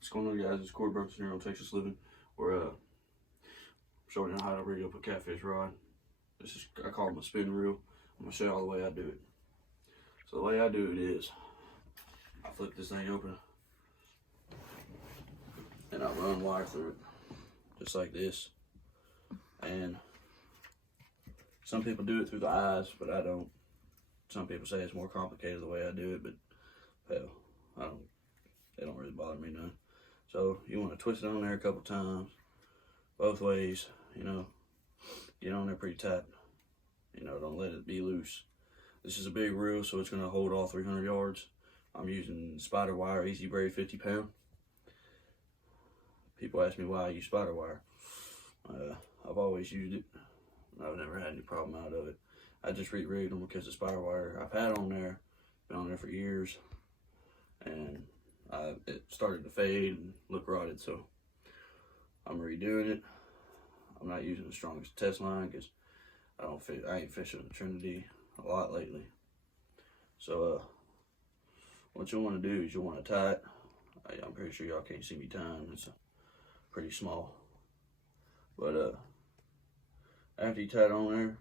What's going on, guys? It's Corey Brooks here on Texas Living. We're showing you how to rig up a catfish rod. I call them a spin reel. I'm gonna show you all the way I do it. So the way I do it is, I flip this thing open and I run wire through it, just like this. And some people do it through the eyes, but I don't. Some people say it's more complicated the way I do it, but hell, I don't. They don't really bother me none. So you want to twist it on there a couple times, both ways. You know, get on there pretty tight. You know, don't let it be loose. This is a big reel, so it's going to hold all 300 yards. I'm using spider wire, Easy Braid 50 pound. People ask me why I use spider wire. I've always used it. I've never had any problem out of it. I just re-rigged them because the spider wire I've had on there, been on there for years, and it started to fade and look rotted, so I'm redoing it. I'm not using the strongest test line because I ain't fishing the Trinity a lot lately. So what you want to do is you want to tie it. I'm pretty sure y'all can't see me tying. It's pretty small, but after you tie it on there,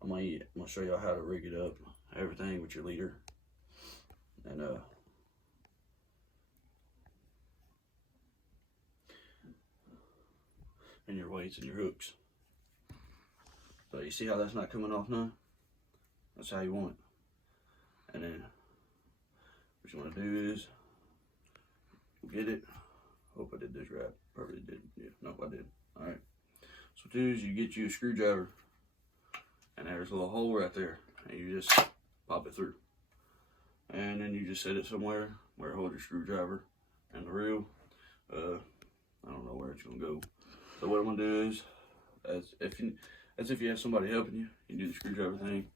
I'm gonna show y'all how to rig it up, everything with your leader, and your weights and your hooks. So you see how that's not coming off now? That's how you want it. And then what you want to do is get it. Hope I did this right. Probably did. Yeah, nope, I did. All right. So what you do is you get you a screwdriver, and there's a little hole right there, and you just pop it through. And then you just set it somewhere where it holds your screwdriver and the reel. I don't know where it's gonna go. So what I'm gonna do is, as if you have somebody helping you, you do the screwdriver thing.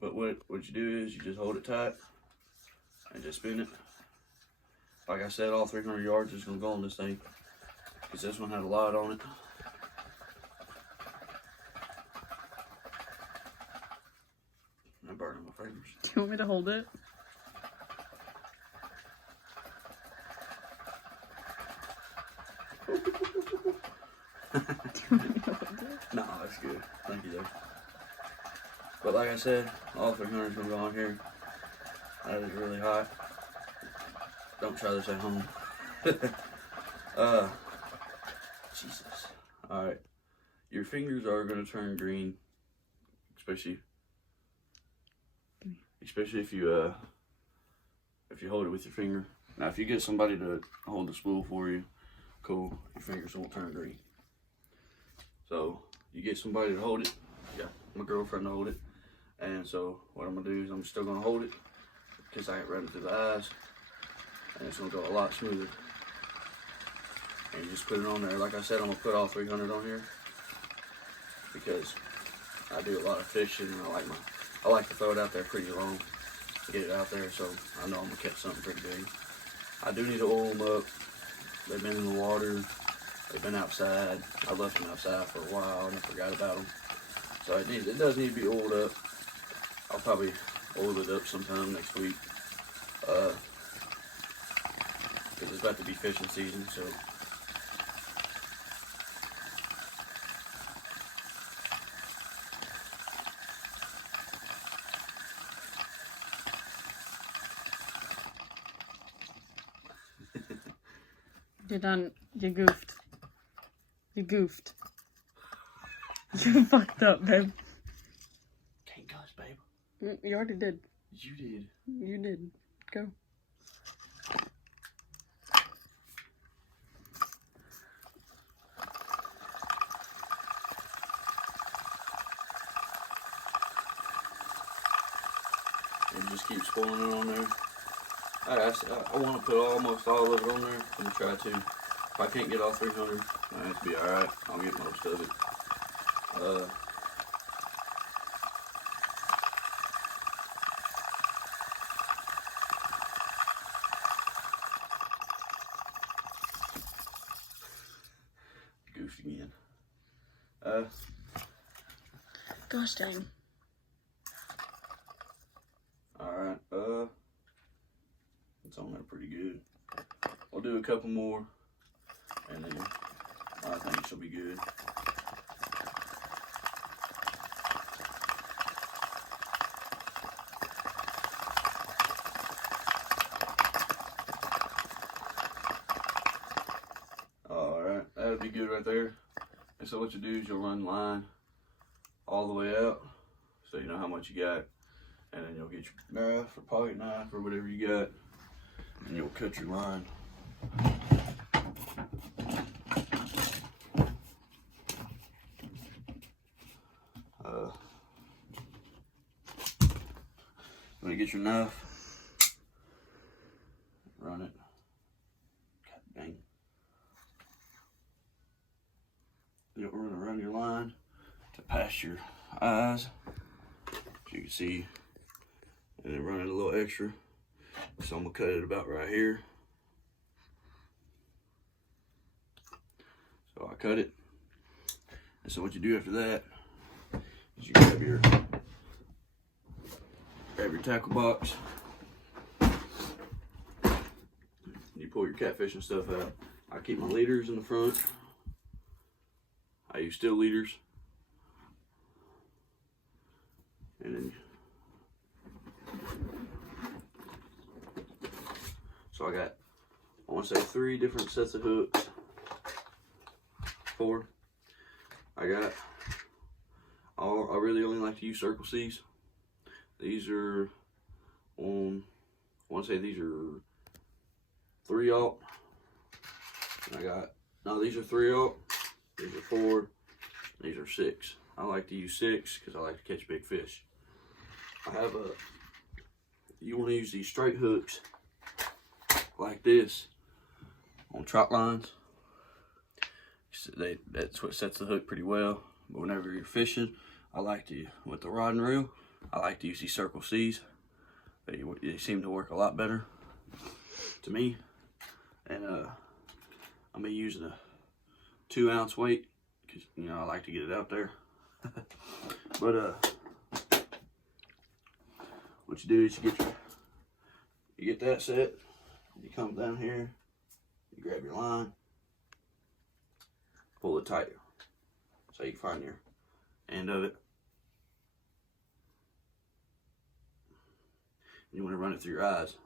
But what you do is you just hold it tight and just spin it. Like I said, all 300 yards is gonna go on this thing because this one had a lot on it. I'm burning my fingers. Do you want me to hold it? No, that's good. Thank you, though. But like I said, all 300 is gonna go on here. That is really hot. Don't try this at home. Jesus. All right, your fingers are gonna turn green, especially if you hold it with your finger. Now, if you get somebody to hold the spool for you, cool. Your fingers won't turn green. So you get somebody to hold it. Yeah, my girlfriend to hold it. And so what I'm gonna do is I'm still gonna hold it because I ain't running through the eyes, and it's gonna go a lot smoother. And you just put it on there. Like I said, I'm gonna put all 300 on here because I do a lot of fishing, and I like to throw it out there pretty long, get it out there, so I know I'm gonna catch something pretty big. I do need to oil them up. They've been in the water. They've been outside. I left them outside for a while and I forgot about them. So it does need to be oiled up. I'll probably oil it up sometime next week. Because it's about to be fishing season, so. You're done. You goofed. You goofed. You fucked up, babe. Can't cuss, babe. You already did. You did. You did. Go. And just keep spoiling it on there. I want to put almost all of it on there. I'm going to try to. If I can't get all 300, that'll be alright. I'll get most of it. Goofed again. Gosh dang. Alright, it's on there pretty good. We'll do do a couple more, and then I think she'll be good. Alright, that'll be good right there. And so what you do is you'll run the line all the way out, so you know how much you got, and then you'll get your knife or pocket knife or whatever you got, and you'll cut your line. When you get your knife, run it. God dang. You'll run it around your line to pass your eyes, as you can see, and then run it a little extra. So I'm gonna cut it about right here. So I cut it. And so what you do after that is you grab your tackle box. You pull your catfish and stuff out. I keep my leaders in the front. I use steel leaders. And then, so I want to say 3 different sets of hooks. 4. I really only like to use Circle C's. These are on, I want to say these are 3/0. These are 3/0. These are 4. These are 6. I like to use 6 because I like to catch big fish. You want to use these straight hooks like this on trot lines. That's what sets the hook pretty well. But whenever you're fishing, with the rod and reel, I like to use these Circle C's. They seem to work a lot better to me. And I'm using a 2-ounce weight because I like to get it out there. But what you do is you get that set. You come down here, you grab your line, pull it tight so you can find your end of it. You want to run it through your eyes.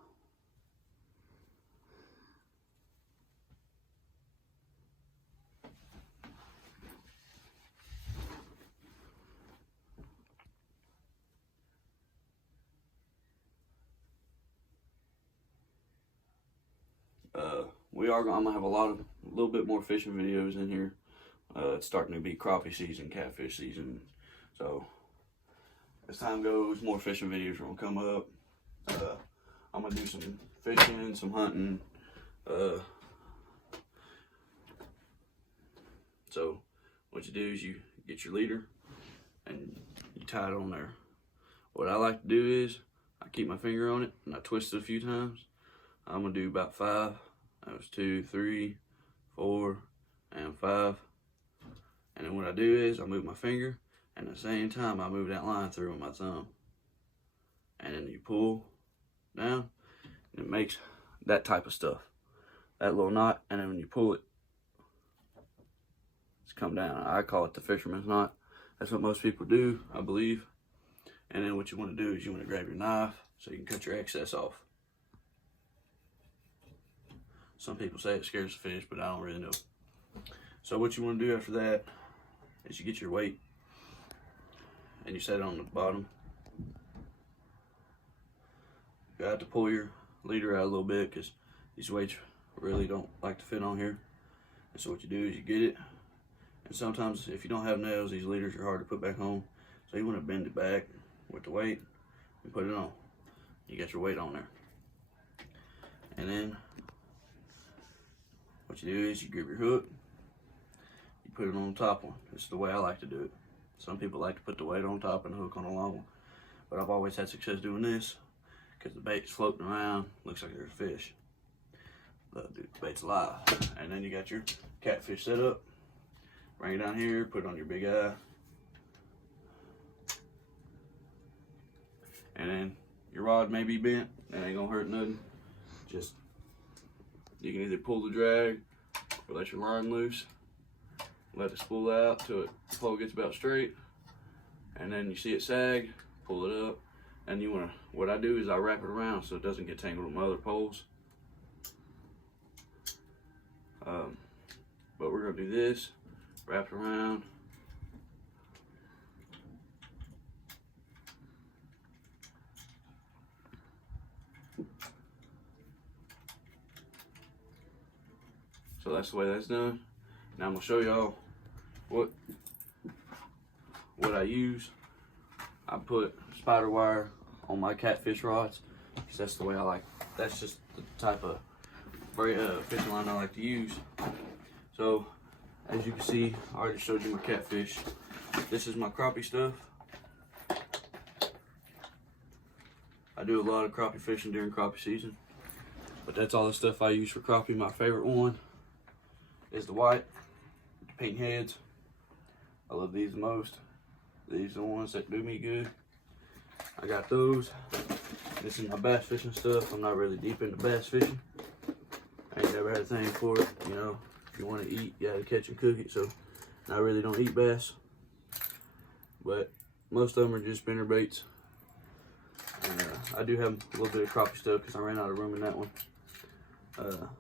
I'm gonna have a little bit more fishing videos in here. It's starting to be crappie season, catfish season. So as time goes, more fishing videos are gonna come up. I'm gonna do some fishing, some hunting. So what you do is you get your leader and you tie it on there. What I like to do is I keep my finger on it and I twist it a few times. I'm gonna do about 5. That was 2, 3, 4, and 5. And then what I do is I move my finger, and at the same time I move that line through with my thumb. And then you pull down, and it makes that type of stuff. That little knot, and then when you pull it, it's come down. I call it the fisherman's knot. That's what most people do, I believe. And then what you want to do is you want to grab your knife so you can cut your excess off. Some people say it scares the fish, but I don't really know. So what you want to do after that is you get your weight and you set it on the bottom. You have to pull your leader out a little bit because these weights really don't like to fit on here. And so what you do is you get it, and sometimes if you don't have nails, these leaders are hard to put back on. So you want to bend it back with the weight and put it on. You got your weight on there. And then what you do is you grab your hook, you put it on the top one. This is the way I like to do it. Some people like to put the weight on top and the hook on the long one. But I've always had success doing this because the bait's floating around, looks like there's a fish. But dude, the bait's alive. And then you got your catfish set up. Bring it down here, put it on your big eye. And then your rod may be bent, that ain't gonna hurt nothing. Just You can either pull the drag or let your line loose. Let it spool out till the pole gets about straight. And then you see it sag, pull it up. And you wanna, what I do is I wrap it around so it doesn't get tangled with my other poles. But we're gonna do this, wrap it around. So that's the way that's done. Now I'm gonna show y'all what I use. I put spider wire on my catfish rods because that's the way I like. That's just the type of fishing line I like to use. So as you can see, I already showed you my catfish. This is my crappie stuff. I do a lot of crappie fishing during crappie season, but that's all the stuff I use for crappie. My favorite one is the white, the pink heads. I love these the most. These are the ones that do me good. I got those. This is my bass fishing stuff. I'm not really deep into bass fishing. I ain't never had a thing for it. You know, if you want to eat, you gotta catch and cook it. So I really don't eat bass, but most of them are just spinner baits. And I do have a little bit of crappie stuff because I ran out of room in that one. So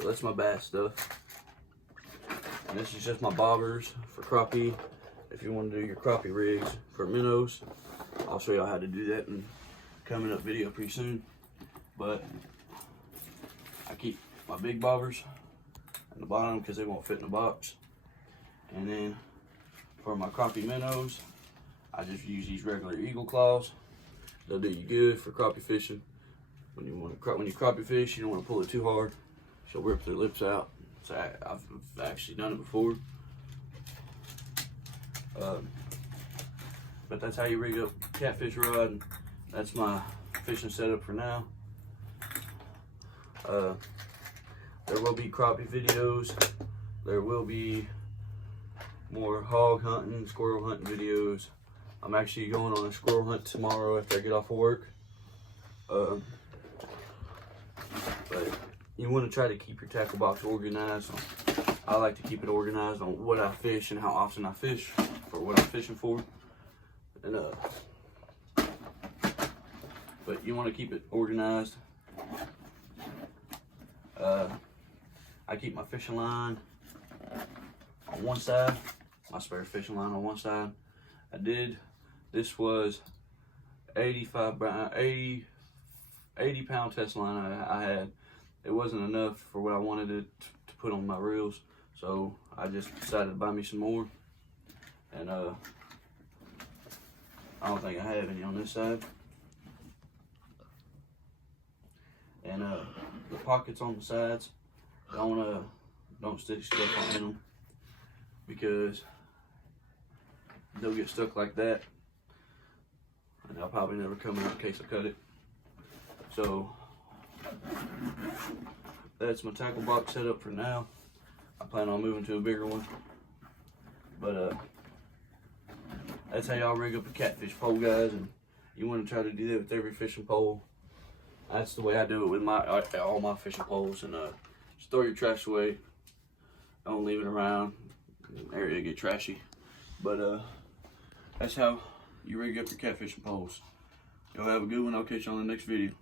that's my bass stuff. And this is just my bobbers for crappie. If you want to do your crappie rigs for minnows, I'll show y'all how to do that in a coming up video pretty soon. But I keep my big bobbers in the bottom because they won't fit in the box. And then for my crappie minnows, I just use these regular eagle claws. They'll do you good for crappie fishing. When you crappie fish, you don't want to pull it too hard. She'll rip their lips out. So I've actually done it before. But that's how you rig up catfish rod. And that's my fishing setup for now. There will be crappie videos. There will be more hog hunting, squirrel hunting videos. I'm actually going on a squirrel hunt tomorrow after I get off of work. But you want to try to keep your tackle box organized. I like to keep it organized on what I fish and how often I fish for what I'm fishing for. And but you want to keep it organized. I keep my fishing line on one side, my spare fishing line on one side. This was 80 pound test line I had. It wasn't enough for what I wanted it to put on my reels, so I just decided to buy me some more. And I don't think I have any on this side. And the pockets on the sides, don't stick stuff on them because they'll get stuck like that, and they'll probably never come out in case I cut it. So that's my tackle box setup for now. I plan on moving to a bigger one, but that's how y'all rig up a catfish pole, guys. And you want to try to do that with every fishing pole. That's the way I do it with all my fishing poles. And just throw your trash away. Don't leave it around. The area get trashy. But that's how you rig up your catfishing poles. Y'all have a good one. I'll catch you on the next video.